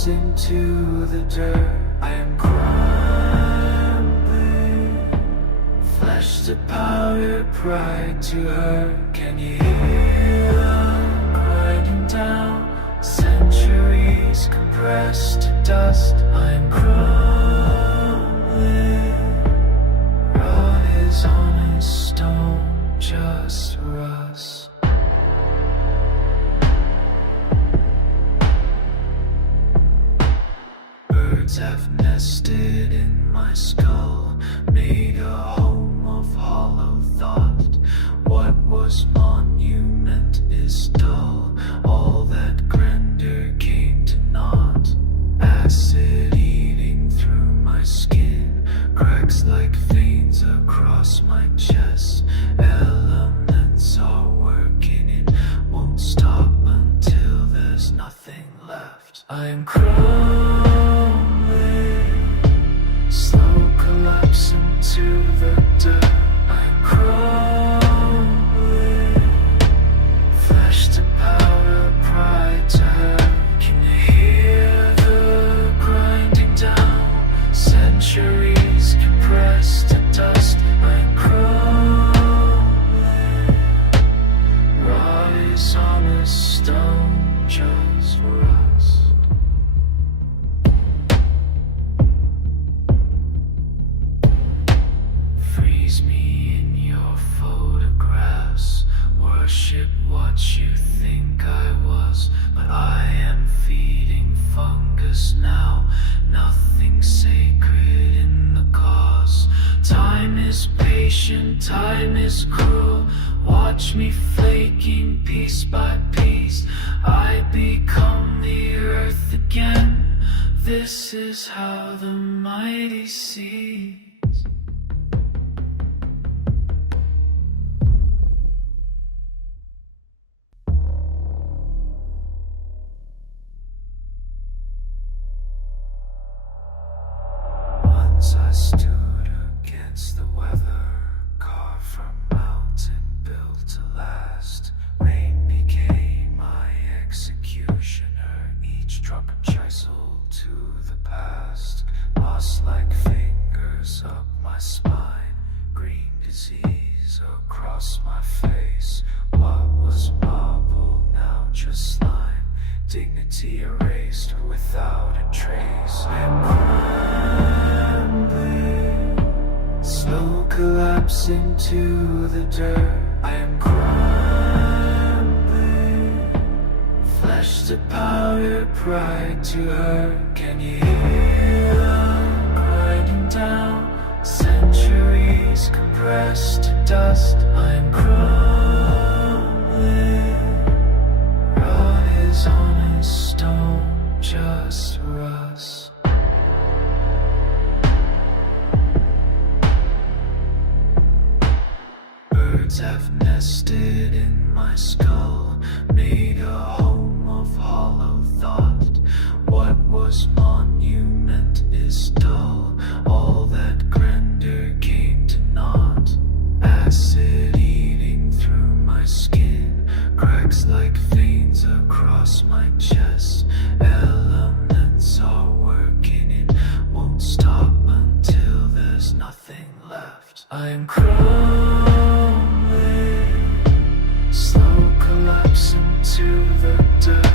collapsing to the dirt. I am crumbling, flesh to powder, pride to hurt. Can you hear them grinding down? Centuries compressed to dust. I am crumbling, rot is honest stone, just rust. Birds have nested in my skull, made a home of hollow thought. What was monument is dull, all that grandeur came to naught. Acid eating through my skin, cracks like veins across my chest. Elements are working, it won't stop until there's nothing left. I am crumbling, slow collapsing to the dirt. I am crumbling, flesh to powder, pride to hurt. Can you hear the grinding down? Centuries compressed to dust. I am crumbling, rot is honest stone, just rust. Freeze me in your photographs, worship what you think I was, but I am feeding fungus now. Nothing sacred in the cause. Time is patient, time is cruel. Watch me flaking piece by piece. I become the earth again. This is how the mighty sees. Once I stood against the weather, carved from mountain, built to last. Rain became my executioner, each drop a chisel to the past. Lost like fingers up my spine, green disease across my face. What was marble, now just slime. Dignity erased without a trace. I am crumbling, slow collapsing to the dirt. I am crumbling, flesh to powder, pride to hurt. Can you hear them grinding down? Centuries compressed to dust. I am crumbling, rot is honest stone, just rust. Birds have nested in my skull, made a home of hollow thought. What was monument is dull, all that grandeur came to naught. Acid eating through my skin, cracks like veins across my chest. Elements are working, it won't stop until there's nothing left. I am crumbling, slow collapsing to the dirt.